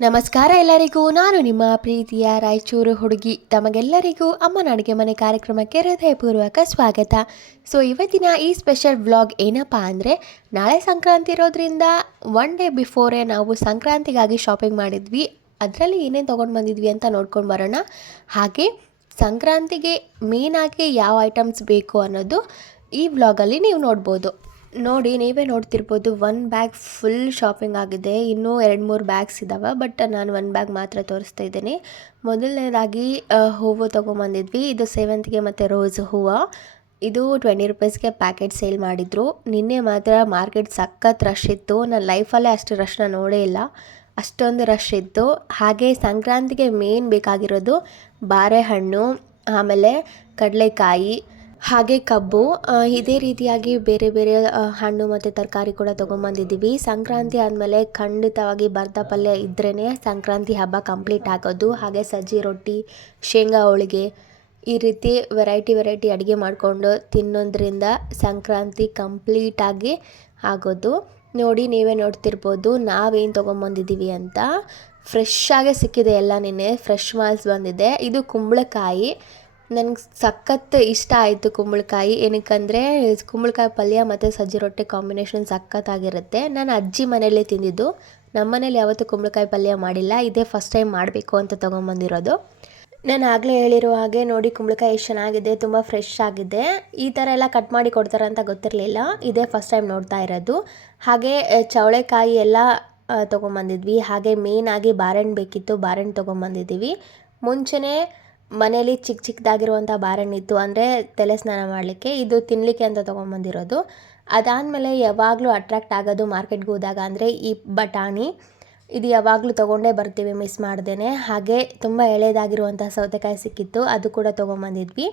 ನಮಸ್ಕಾರ ಎಲ್ಲರಿಗೂ. ನಾನು ನಿಮ್ಮ ಪ್ರೀತಿಯ ರಾಯಚೂರು ಹುಡುಗಿ. ತಮಗೆಲ್ಲರಿಗೂ ಅಮ್ಮನ ಅಡುಗೆ ಮನೆ ಕಾರ್ಯಕ್ರಮಕ್ಕೆ ಹೃದಯಪೂರ್ವಕ ಸ್ವಾಗತ. ಸೊ ಇವತ್ತಿನ ಈ ಸ್ಪೆಷಲ್ ವ್ಲಾಗ್ ಏನಪ್ಪ ಅಂದರೆ, ನಾಳೆ ಸಂಕ್ರಾಂತಿ ಇರೋದ್ರಿಂದ ಒನ್ ಡೇ ಬಿಫೋರೇ ನಾವು ಸಂಕ್ರಾಂತಿಗಾಗಿ ಶಾಪಿಂಗ್ ಮಾಡಿದ್ವಿ. ಅದರಲ್ಲಿ ಏನೇನು ತೊಗೊಂಡು ಬಂದಿದ್ವಿ ಅಂತ ನೋಡ್ಕೊಂಡು ಬರೋಣ. ಹಾಗೆ ಸಂಕ್ರಾಂತಿಗೆ ಮೇನಾಗಿ ಯಾವ ಐಟಮ್ಸ್ ಬೇಕು ಅನ್ನೋದು ಈ ವ್ಲಾಗಲ್ಲಿ ನೀವು ನೋಡ್ಬೋದು. ನೋಡಿ, ನೀವೇ ನೋಡ್ತಿರ್ಬೋದು, ಒಂದು ಬ್ಯಾಗ್ ಫುಲ್ ಶಾಪಿಂಗ್ ಆಗಿದೆ. ಇನ್ನೂ 2-3 ಬ್ಯಾಗ್ಸ್ ಇದ್ದಾವೆ, ಬಟ್ ನಾನು ಒಂದು ಬ್ಯಾಗ್ ಮಾತ್ರ ತೋರಿಸ್ತಾ ಇದ್ದೀನಿ. ಮೊದಲನೇದಾಗಿ ಹೂವು ತೊಗೊಂಬಂದಿದ್ವಿ. ಇದು ಸೇವಂತಿಗೆ ಮತ್ತು ರೋಸ್ ಹೂವು. ಇದು 20 ರೂಪೀಸ್ಗೆ ಪ್ಯಾಕೆಟ್ ಸೇಲ್ ಮಾಡಿದರು. ನಿನ್ನೆ ಮಾತ್ರ ಮಾರ್ಕೆಟ್ ಸಖತ್ ರಶ್ ಇತ್ತು. ನನ್ನ ಲೈಫಲ್ಲೇ ಅಷ್ಟು ರಶ್ನ ನೋಡೇ ಇಲ್ಲ, ಅಷ್ಟೊಂದು ರಶ್ ಇತ್ತು. ಹಾಗೆ ಸಂಕ್ರಾಂತಿಗೆ ಮೇನ್ ಬೇಕಾಗಿರೋದು ಬಾರೆಹಣ್ಣು, ಆಮೇಲೆ ಕಡಲೆಕಾಯಿ, ಹಾಗೆ ಕಬ್ಬು. ಇದೇ ರೀತಿಯಾಗಿ ಬೇರೆ ಬೇರೆ ಹಣ್ಣು ಮತ್ತು ತರಕಾರಿ ಕೂಡ ತೊಗೊಂಬಂದಿದ್ದೀವಿ. ಸಂಕ್ರಾಂತಿ ಆದಮೇಲೆ ಖಂಡಿತವಾಗಿ ಭರ್ತಾ ಪಲ್ಯ ಇದ್ರೇ ಸಂಕ್ರಾಂತಿ ಹಬ್ಬ ಕಂಪ್ಲೀಟ್ ಆಗೋದು. ಹಾಗೆ ಸಜ್ಜಿ ರೊಟ್ಟಿ, ಶೇಂಗಾ ಹೋಳಿಗೆ, ಈ ರೀತಿ ವೆರೈಟಿ ಅಡುಗೆ ಮಾಡಿಕೊಂಡು ತಿನ್ನೋದ್ರಿಂದ ಸಂಕ್ರಾಂತಿ ಕಂಪ್ಲೀಟಾಗಿ ಆಗೋದು. ನೋಡಿ, ನೀವೇ ನೋಡ್ತಿರ್ಬೋದು ನಾವೇನು ತೊಗೊಂಬಂದಿದ್ದೀವಿ ಅಂತ. ಫ್ರೆಶ್ ಆಗೇ ಸಿಕ್ಕಿದೆ ಎಲ್ಲ. ನಿನ್ನೆ ಫ್ರೆಶ್ ಮಾಲ್ಸ್ ಬಂದಿದೆ. ಇದು ಕುಂಬಳಕಾಯಿ. ನನಗೆ ಸಖತ್ ಇಷ್ಟ ಆಯಿತು ಕುಂಬಳಕಾಯಿ. ಏನಕ್ಕಂದರೆ ಕುಂಬಳಕಾಯಿ ಪಲ್ಯ ಮತ್ತು ಸಜ್ಜಿ ರೊಟ್ಟಿ ಕಾಂಬಿನೇಷನ್ ಸಖತ್ತಾಗಿರುತ್ತೆ. ನಾನು ಅಜ್ಜಿ ಮನೆಯಲ್ಲೇ ತಿಂದಿದ್ದು. ನಮ್ಮ ಮನೇಲಿ ಯಾವತ್ತೂ ಕುಂಬಳಕಾಯಿ ಪಲ್ಯ ಮಾಡಿಲ್ಲ. ಇದೇ ಫಸ್ಟ್ ಟೈಮ್ ಮಾಡಬೇಕು ಅಂತ ತೊಗೊಂಬಂದಿರೋದು. ನಾನು ಆಗಲೇ ಹೇಳಿರೋ ಹಾಗೆ ನೋಡಿ, ಕುಂಬಳಕಾಯಿ ಎಷ್ಟು ಚೆನ್ನಾಗಿದೆ, ತುಂಬ ಫ್ರೆಶ್ ಆಗಿದೆ. ಈ ಥರ ಎಲ್ಲ ಕಟ್ ಮಾಡಿ ಕೊಡ್ತಾರೆ ಅಂತ ಗೊತ್ತಿರಲಿಲ್ಲ. ಇದೇ ಫಸ್ಟ್ ಟೈಮ್ ನೋಡ್ತಾ ಇರೋದು. ಹಾಗೆ ಚವಳೆಕಾಯಿ ಎಲ್ಲ ತೊಗೊಂಬಂದಿದ್ವಿ. ಹಾಗೆ ಮೇಯ್ನಾಗಿ ಬಾಳೆಹಣ್ಣು ಬೇಕಿತ್ತು, ಬಾಳೆಹಣ್ಣು ತೊಗೊಂಬಂದಿದ್ದೀವಿ. ಮುಂಚೆನೇ ಮನೇಲಿ ಚಿಕ್ಕದಾಗಿರುವಂಥ ಬಾಳೆಹಣ್ಣಿತ್ತು, ಅಂದರೆ ತಲೆ ಸ್ನಾನ ಮಾಡಲಿಕ್ಕೆ. ಇದು ತಿನ್ನಲಿಕ್ಕೆ ಅಂತ ತೊಗೊಂಬಂದಿರೋದು. ಅದಾದಮೇಲೆ ಯಾವಾಗಲೂ ಅಟ್ರ್ಯಾಕ್ಟ್ ಆಗೋದು ಮಾರ್ಕೆಟ್ಗೆ ಹೋದಾಗ ಅಂದರೆ ಈ ಬಟಾಣಿ. ಇದು ಯಾವಾಗಲೂ ತೊಗೊಂಡೇ ಬರ್ತೀವಿ ಮಿಸ್ ಮಾಡ್ದೇ. ಹಾಗೆ ತುಂಬ ಎಳೆದಾಗಿರುವಂಥ ಸೌತೆಕಾಯಿ ಸಿಕ್ಕಿತ್ತು, ಅದು ಕೂಡ ತೊಗೊಂಬಂದಿದ್ವಿ.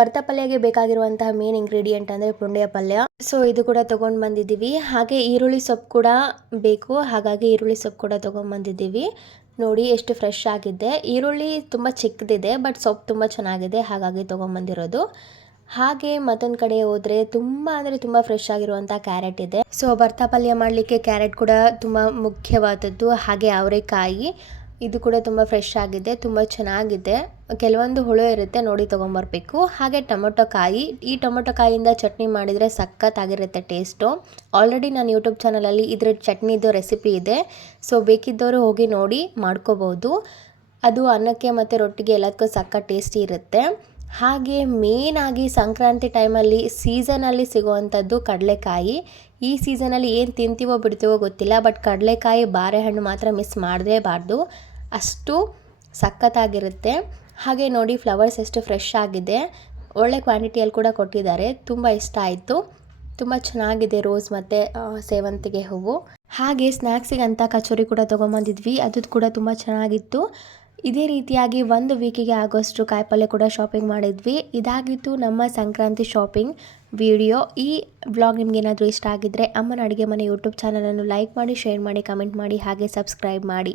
ಭರ್ತಾ ಪಲ್ಯಗೆ ಬೇಕಾಗಿರುವಂತಹ ಮೇನ್ ಇಂಗ್ರೀಡಿಯೆಂಟ್ ಅಂದರೆ ಪುಂಡಿಯ ಪಲ್ಯ. ಸೊ ಇದು ಕೂಡ ತೊಗೊಂಡು ಬಂದಿದ್ದೀವಿ. ಹಾಗೆ ಈರುಳ್ಳಿ ಸೊಪ್ಪು ಕೂಡ ಬೇಕು, ಹಾಗಾಗಿ ಈರುಳ್ಳಿ ಸೊಪ್ಪು ಕೂಡ ತೊಗೊಂಬಂದಿದ್ದೀವಿ. ನೋಡಿ ಎಷ್ಟು ಫ್ರೆಶ್ ಆಗಿದೆ. ಈರುಳ್ಳಿ ತುಂಬ ಚಿಕ್ಕದಿದೆ, ಬಟ್ ಸೊಪ್ಪು ತುಂಬ ಚೆನ್ನಾಗಿದೆ, ಹಾಗಾಗಿ ತೊಗೊಂಬಂದಿರೋದು. ಹಾಗೆ ಮತ್ತೊಂದು ಕಡೆ ಹೋದರೆ ತುಂಬ ಅಂದರೆ ತುಂಬ ಫ್ರೆಶ್ ಆಗಿರುವಂಥ ಕ್ಯಾರೆಟ್ ಇದೆ. ಸೊ ಭರ್ತಾ ಪಲ್ಯ ಮಾಡಲಿಕ್ಕೆ ಕ್ಯಾರೆಟ್ ಕೂಡ ತುಂಬ ಮುಖ್ಯವಾದದ್ದು. ಹಾಗೆ ಅವರೆಕಾಯಿ, ಇದು ಕೂಡ ತುಂಬ ಫ್ರೆಶ್ ಆಗಿದೆ, ತುಂಬ ಚೆನ್ನಾಗಿದೆ. ಕೆಲವೊಂದು ಹುಳು ಇರುತ್ತೆ, ನೋಡಿ ತೊಗೊಂಬರ್ಬೇಕು. ಹಾಗೆ ಟೊಮೊಟೊ ಕಾಯಿ. ಈ ಟೊಮೊಟೊ ಕಾಯಿಯಿಂದ ಚಟ್ನಿ ಮಾಡಿದರೆ ಸಖತ್ತಾಗಿರುತ್ತೆ ಟೇಸ್ಟು. ಆಲ್ರೆಡಿ ನಾನು ಯೂಟ್ಯೂಬ್ ಚಾನಲಲ್ಲಿ ಇದ್ರ ಚಟ್ನಿದು ರೆಸಿಪಿ ಇದೆ. ಸೊ ಬೇಕಿದ್ದವರು ಹೋಗಿ ನೋಡಿ ಮಾಡ್ಕೋಬೋದು. ಅದು ಅನ್ನಕ್ಕೆ ಮತ್ತು ರೊಟ್ಟಿಗೆ ಎಲ್ಲದಕ್ಕೂ ಸಖತ್ ಟೇಸ್ಟಿ ಇರುತ್ತೆ. ಹಾಗೆ ಮೇನಾಗಿ ಸಂಕ್ರಾಂತಿ ಟೈಮಲ್ಲಿ ಸೀಸನಲ್ಲಿ ಸಿಗುವಂಥದ್ದು ಕಡಲೆಕಾಯಿ. ಈ ಸೀಸನಲ್ಲಿ ಏನು ತಿಂತೀವೋ ಬಿಡ್ತೀವೋ ಗೊತ್ತಿಲ್ಲ, ಬಟ್ ಕಡಲೆಕಾಯಿ ಬಾರೆಹಣ್ಣು ಮಾತ್ರ ಮಿಸ್ ಮಾಡಲೇಬಾರ್ದು, ಅಷ್ಟು ಸಖತ್ತಾಗಿರುತ್ತೆ. ಹಾಗೆ ನೋಡಿ ಫ್ಲವರ್ಸ್ ಎಷ್ಟು ಫ್ರೆಶ್ ಆಗಿದೆ, ಒಳ್ಳೆ ಕ್ವಾಂಟಿಟಿಯಲ್ಲಿ ಕೂಡ ಕೊಟ್ಟಿದ್ದಾರೆ. ತುಂಬ ಇಷ್ಟ ಆಯಿತು, ತುಂಬ ಚೆನ್ನಾಗಿದೆ ರೋಸ್ ಮತ್ತು ಸೇವಂತಿಗೆ ಹೂವು. ಹಾಗೆ ಸ್ನ್ಯಾಕ್ಸಿಗಂತ ಕಚೋರಿ ಕೂಡ ತೊಗೊಂಬಂದಿದ್ವಿ, ಅದು ಕೂಡ ತುಂಬ ಚೆನ್ನಾಗಿತ್ತು. ಇದೇ ರೀತಿಯಾಗಿ 1 ವೀಕಿಗೆ ಆಗೋಷ್ಟು ಕಾಯಿಪಲ್ಯ ಕೂಡ ಶಾಪಿಂಗ್ ಮಾಡಿದ್ವಿ. ಇದಾಗಿತ್ತು ನಮ್ಮ ಸಂಕ್ರಾಂತಿ ಶಾಪಿಂಗ್ ವಿಡಿಯೋ. ಈ ವ್ಲಾಗ್ ನಿಮಗೇನಾದರೂ ಇಷ್ಟ ಆಗಿದ್ದರೆ ಅಮ್ಮನ ಅಡುಗೆ ಮನೆ ಯೂಟ್ಯೂಬ್ ಚಾನಲನ್ನು ಲೈಕ್ ಮಾಡಿ, ಶೇರ್ ಮಾಡಿ, ಕಮೆಂಟ್ ಮಾಡಿ, ಹಾಗೆ ಸಬ್ಸ್ಕ್ರೈಬ್ ಮಾಡಿ.